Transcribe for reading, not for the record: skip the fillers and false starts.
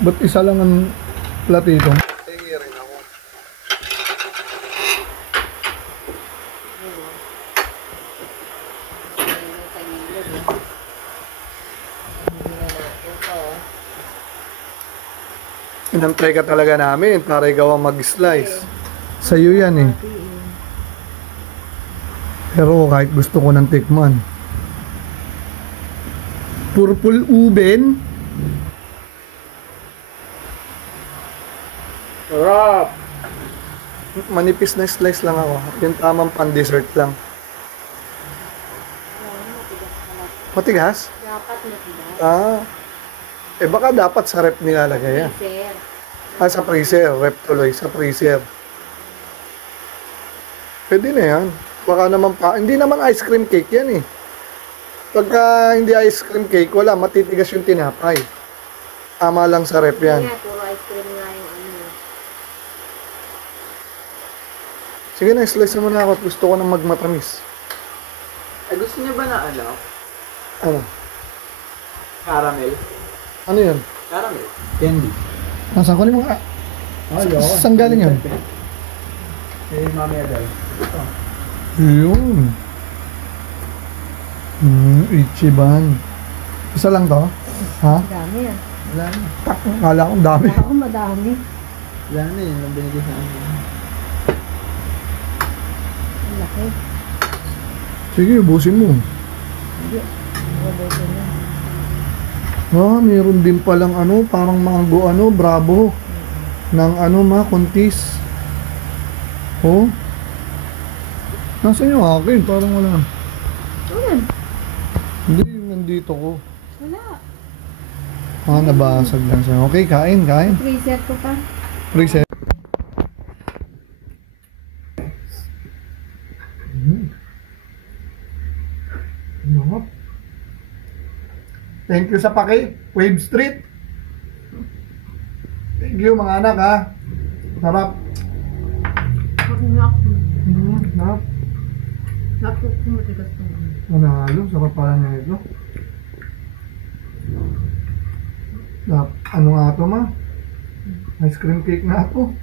Ba't isa lang ang platito? Inantay ka talaga namin para ikaw ang mag-slice. Sa'yo yan eh. Pero kahit gusto ko ng tikman. Purple uben. Sarap! Manipis na slice lang ako. Yung tamang pan-dessert lang. Matigas? Dapat matigas. Ah. Eh baka dapat sa rep nilalagay yan. Ah, sa freezer. Rep tuloy. Sa freezer. Pwede na yan. Baka naman pa. Hindi naman ice cream cake yan eh. Pagka hindi ice cream cake, wala. Matitigas yung tinapay. Tama lang sa rep yan. Kaya puro ice cream nga yung ano. Sige na, slice mo na ako at gusto ko nang magmatamis. Eh, gusto niya ba na ano? Ano? Caramel? Ano yun? Caramel? Candy? Nasaan ko na mga... Saan galing yun? Eh, mamaya daw. Yun. Ichiban. Isa lang to? Ha? Dami yan. Wala na. Kala kong dami. Ako madami. Wala na yun. Ang binigay sa akin. Ang laki. Sige, ubusin mo. Hindi. Mabuti na. Ah, mayroon din palang ano, parang mango ano, bravo. Ng ano kontis. Oh. Nasaan yung akin? Parang wala. Ayan. Hindi, yung nandito ko. Wala. Ah, nabasag lang siya. Okay, kain. Freezer ko pa. Freezer. Thank you sa paki, Wave Street. Thank you mga anak ha. Sarap. Sarap. Sarap. Sarap ko matigas pa. Manalo, sarap pala nga ito. Ano nga ito ma? Ice cream cake na ito.